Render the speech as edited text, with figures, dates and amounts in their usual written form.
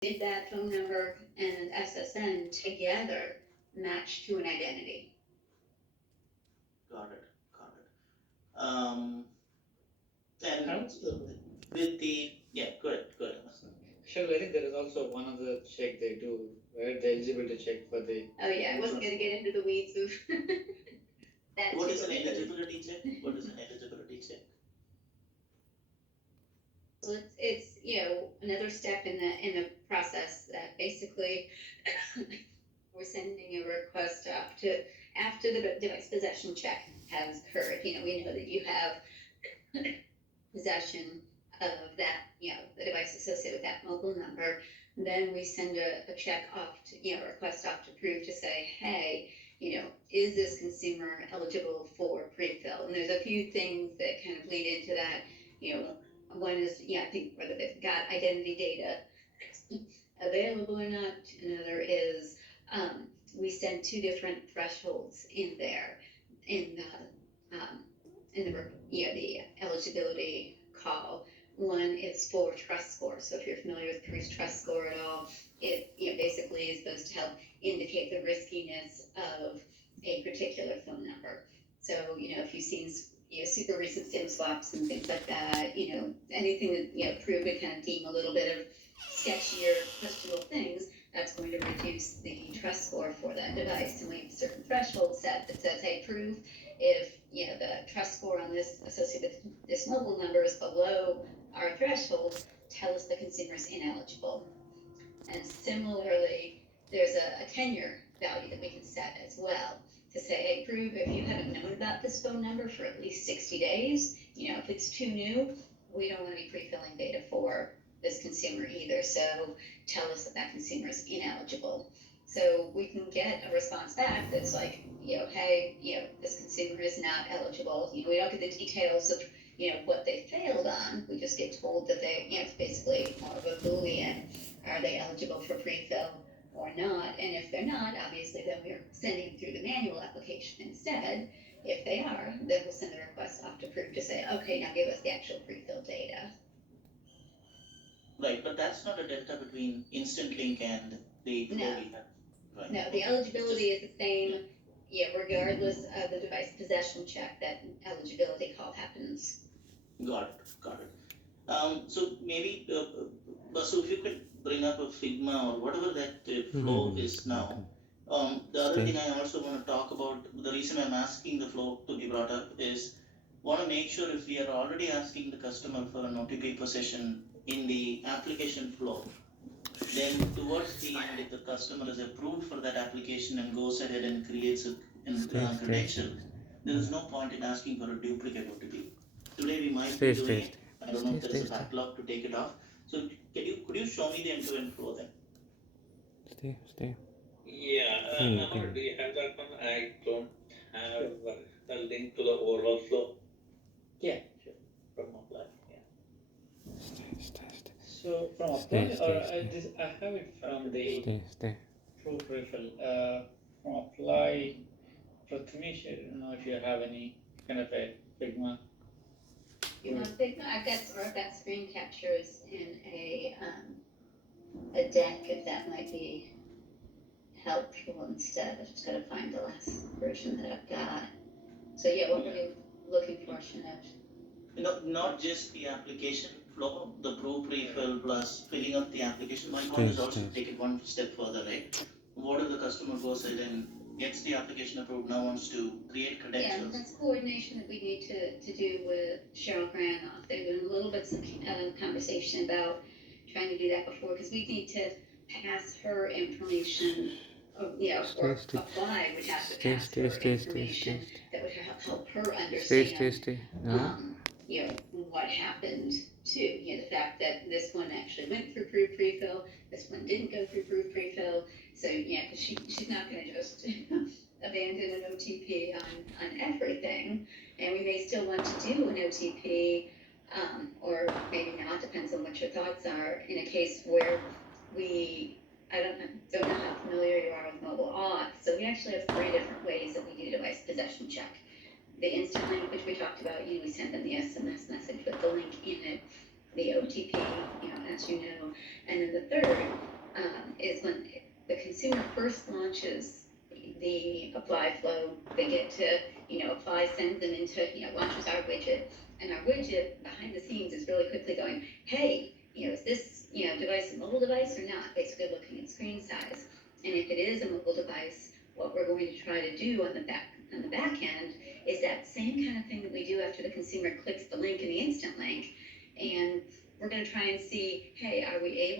Did that phone number and SSN together match to an identity? Got it. Got it. And with the, yeah, good, good. Sure, I think there is also one other check they do, right? The eligibility check for the. Oh yeah, I wasn't gonna get into the weeds of that. What is an eligibility check? What is an eligibility check? Well, it's another step in the process that basically we're sending a request up to after the device possession check has occurred. We know that you have possession of that, the device associated with that mobile number. Then we send a check off to, request off to prove to say, hey, is this consumer eligible for pre-fill? And there's a few things that kind of lead into that. One is, I think whether they've got identity data available or not. Another is we send two different thresholds in there in the eligibility call. One is for trust score. So if you're familiar with Cruise trust score at all, it basically is supposed to help indicate the riskiness of a particular phone number. So if you've seen super recent SIM swaps and things like that, anything that prove it kind of deem a little bit of sketchier, questionable things, that's going to reduce the trust score for that device. And we have a certain threshold set that says, hey, prove if the trust score on this associated with this mobile number is below our threshold, tell us the consumer is ineligible. And similarly, there's a tenure value that we can set as well to say, hey, prove if you haven't known about this phone number for at least 60 days, if it's too new, we don't want to be pre-filling data for this consumer either. So tell us that consumer is ineligible. So we can get a response back that's like, hey, this consumer is not eligible. We don't get the details of, what they failed on. We just get told that they, it's basically more of a Boolean. Are they eligible for pre-fill or not? And if they're not, obviously, then we're sending through the manual application instead. If they are, then we'll send the request off to prove to say, okay, now give us the actual pre-fill data. Right, but that's not a delta between instant link and the flow we have. Right. No, the eligibility is the same, regardless of the device possession check, that eligibility call happens. Got it. So maybe, Basu, if you could bring up a Figma or whatever that flow is now. The other thing I also want to talk about, the reason I'm asking the flow to be brought up is want to make sure if we are already asking the customer for an OTP possession in the application flow, then towards the end, if the customer is approved for that application and goes ahead and creates a credential, there is no point in asking for a duplicate OTP. Today we might be doing it. I don't know if there is a backlog to take it off. So could you show me the end-to-end flow then? Stay. Yeah, Amar, do you have that one? I don't have a link to the overall flow. Yeah, sure. From apply, yeah. Stay. So from apply, I have it from the true refill. From apply, Prathamesh, I don't know if you have any kind of a Figma. You want Figma? I've got screen captures in a deck, if that might be helpful instead. I've just got to find the last version that I've got. So yeah, what were you looking for, Shinosh? Not just the application flow, the pro pre-fill plus filling up the application. My point is also to take it one step further, right? What if the customer goes ahead and gets the application approved, now wants to create credentials? Yeah, that's coordination that we need to do with Cheryl Granoff. There's been a little bit some conversation about trying to do that before, because we need to pass her information, or apply would have to pass her information that would help her understand what happened too. The fact that this one actually went through proof pre-fill, this one didn't go through proof pre-fill. So because she's not going to just abandon an OTP on everything, and we may still want to do an OTP, or maybe not, depends on what your thoughts are, in a case where I don't know how familiar you are with mobile auth. So we actually have 3 different ways that we do device possession check. The instant link, which we talked about, we send them the SMS message with the link in it, the OTP, as you know, and then the third is when the consumer first launches the apply flow, they get to, apply, sends them into, launches our widget. And our widget behind the scenes is really quickly going, hey, is this, device a mobile device or not? Basically looking at screen size. And if it is a mobile device, what we're going to try to do on the back end is that same kind of thing that we do after the consumer clicks the link in the instant link. And we're going to try and see, hey, are we able